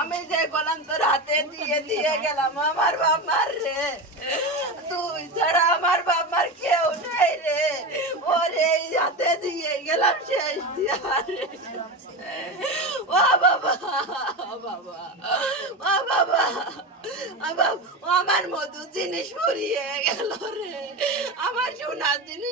আমি যে গোলাম তোর হাতে দিয়ে দিয়ে গেলাম, আমার বাপ মার রে। তুই ছাড়া আমার বাপ মার কেউ নেই রে। ওরে এই হাতে দিয়ে গেলাম শেষ দিয়া রে। ও বাবা বাবা, ও বাবা। আমার মধু জিনিস ফুরিয়ে গেল রে। আমার সোনার জিনিস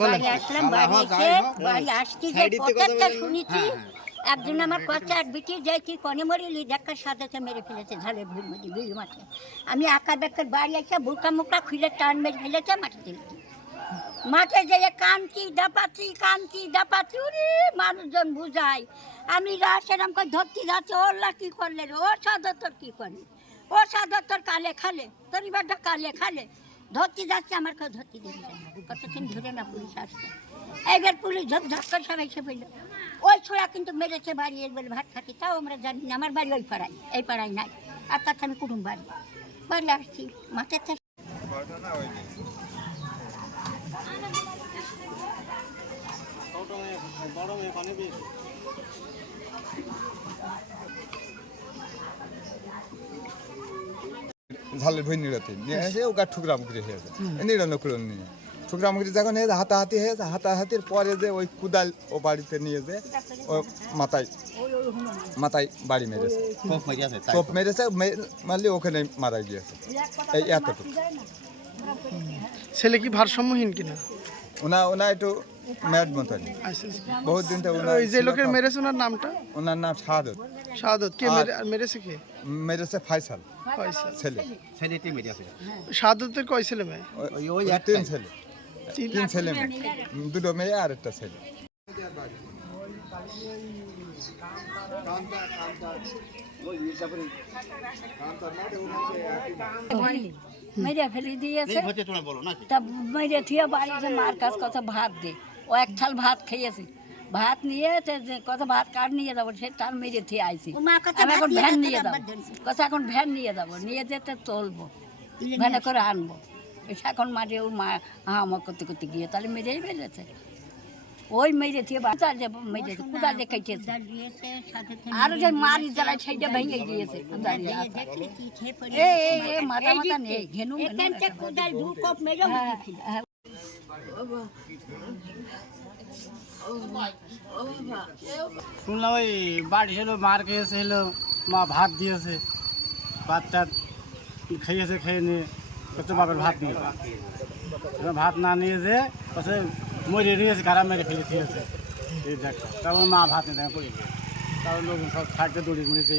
বাড়ি আসলাম বাড়ি এসে বাড়ি আসছি যে কথাটা শুনেছি। একজন আমার কথা আর বিটি যাইছি কনে মরিলি? দেখার সাথে মেরে ফেলেছে ঝালের ভুল মধ্যে বিল মাঠে আমি আঁকা বেকার বাড়ি এসে বুকা মুখটা খুলে টান মেরে ফেলেছে দিয়েছি মাঠে যেয়ে কানছি দাপাচ্ছি কানছি ডাপাচ্ছি উরে, মানুষজন বুঝায়। আমি রাত সেরকম করে ধরতে যাচ্ছে, ওর কি করলে রে? ও সাদর তোর কি করলে ও সাদর তোর কালে খালে, তোর এবারটা কালে খালে। ধরতে যাচ্ছে, আমার কেউ ধরতে দিচ্ছে না। কতক্ষণ ধরে না পুলিশ আসছে? এইবার পুলিশ ঝপ ঝপ করে সবাই এসে ছোড়া কিন্তু মেরেছে বাড়ি এবার ভাত খাচ্ছি তাও আমরা জানি না আমার বাড়ি ওই পাড়ায় এই পাড়ায় নাই। আর তার আমি কুটুম বাড়ি। বাড়ি আসছি মাঠের থেকে ঝালের ভই নিড়াতে নিয়ে এসে ওকে ঠুকরাম করে হয়েছে নিড়ানো করে নিয়ে। ঠুকরাম করে যখন হয়েছে হাতাহাতি হয়েছে হাতাহাতির পরে যে ওই কুদাল ও বাড়িতে নিয়ে যে ও মাথায় মাথায় বাড়ি মেরেছে। কোপ মেরেছে মারলে ওখানে মারা গিয়েছে এই এতটুকু। ছেলে কি ভারসাম্যহীন কিনা? ওনা ওনা একটু ম্যাড মতন আচ্ছা, আচ্ছা। বহুত দিন তো ওনা ওই যে লোকের মেরেছে ওনার নামটা? ওনার নাম শাহাদত। শাহাদত কে মেরে- আর মেরেছে কে? মেরেছে ফাইসাল। পয়সা ছেলে। শাহাদতের কয় ছেলে মেয়ে? ওই- ওই তিন ছেলে। তিন- ছেলে দুটো মেয়ে আর একটা ছেলে। মেরে ফেলে দিয়েছে। তা মেরে থিয়ে বাড়িতে মার কাছ কথা ভাত দে। ও এক থাল ভাত খেয়েছে। ভাত নিয়ে তে যে কথা ভাত কার নিয়ে যাব সে তার মেরে থিয়ে আইছি। আমি এখন ভ্যান নিয়ে যাব। কথা এখন ভ্যান নিয়ে যাব নিয়ে যেতে চলবো ভ্যানে করে আনব। এখন মারে ওর মা হামা করতে করতে গিয়ে তাহলে মেরেই ফেলেছে ওই মেরে থিয়ে বাচ্চা যে মেরে কুদা যে কেটেছে কুদাল দিয়েছে, সাথে সাথে আরও যে মারি জ্বালায় সেইটা ভেঙে গিয়েছে কুদা দিয়ে দিয়ে দেখলে কি খেয়ে পড়ে এ এ এ মাথা মাথা নেই ঘেনু ঘেনু এখানটা কোদাল দু কোপ মেরে উঠিয়েছিল হ্যাঁ শুনলাম ওই বাড়ি ছিল মার খেয়েছে এলো মা ভাত দিয়েছে ভাত টাত খেয়েছে খেয়ে নিয়ে কত বাপের ভাত নিয়ে ভাত না নিয়ে যে কত মরে নিয়েছে গাড়া মেরে ফেলে দিয়েছে এই দেখ, তারপর মা ভাত নিয়ে পড়ে গিয়ে। তারপর লোক সব সাইডে দড়ি মরেছে